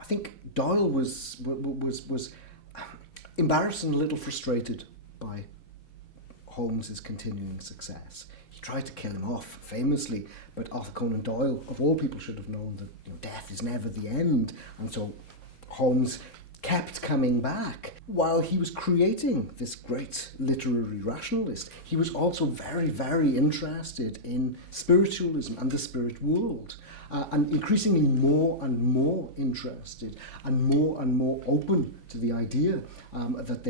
I think Doyle was embarrassed and a little frustrated by Holmes's continuing success. He tried to kill him off famously, but Arthur Conan Doyle, of all people, should have known that death is never the end, and so Holmes kept coming back. While he was creating this great literary rationalist, he was also very, very interested in spiritualism and the spirit world, and increasingly more and more interested and more open to the idea that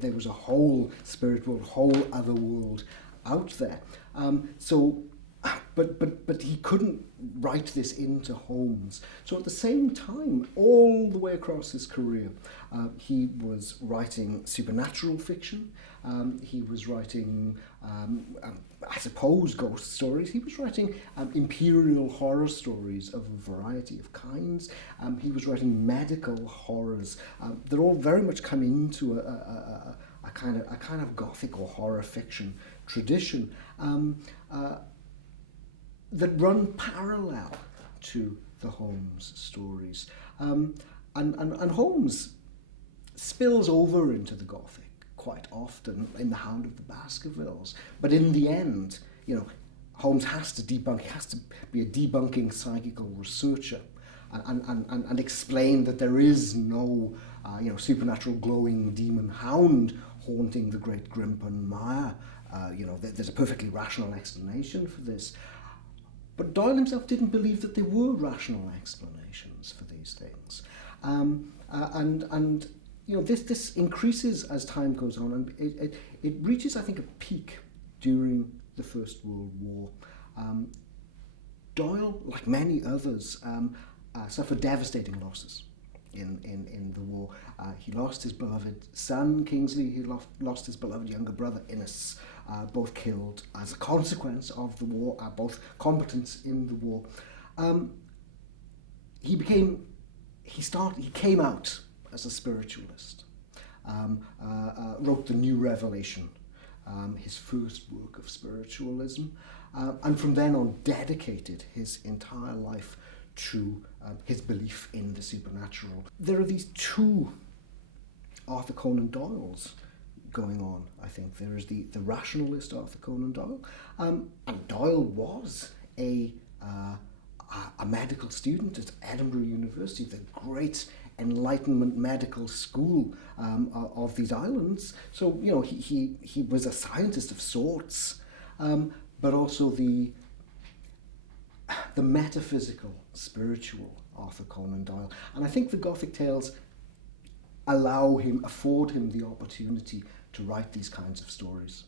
there was a whole spirit world, whole other world out there. But he couldn't write this into Holmes. So at the same time, all the way across his career, he was writing supernatural fiction. He was writing, I suppose, ghost stories. He was writing imperial horror stories of a variety of kinds. He was writing medical horrors. They're all very much come into a kind of Gothic or horror fiction tradition. That run parallel to the Holmes stories. And Holmes spills over into the Gothic quite often in The Hound of the Baskervilles. But in the end, Holmes has to debunk, he has to be a debunking psychical researcher and explain that there is no supernatural glowing demon hound haunting the great Grimpen Mire. There's a perfectly rational explanation for this. But Doyle himself didn't believe that there were rational explanations for these things. This increases as time goes on, and it reaches, I think, a peak during the First World War. Doyle, like many others, suffered devastating losses in the war. He lost his beloved son, Kingsley. He lost his beloved younger brother, Innes, both killed as a consequence of the war, both combatants in the war. He came out as a spiritualist, wrote The New Revelation, his first work of spiritualism, and from then on dedicated his entire life to his belief in the supernatural. There are these two Arthur Conan Doyles going on, I think. There is the rationalist Arthur Conan Doyle, and Doyle was a medical student at Edinburgh University, the great Enlightenment medical school of these islands. So, he was a scientist of sorts, but also the metaphysical, spiritual Arthur Conan Doyle. And I think the Gothic Tales afford him the opportunity to write these kinds of stories.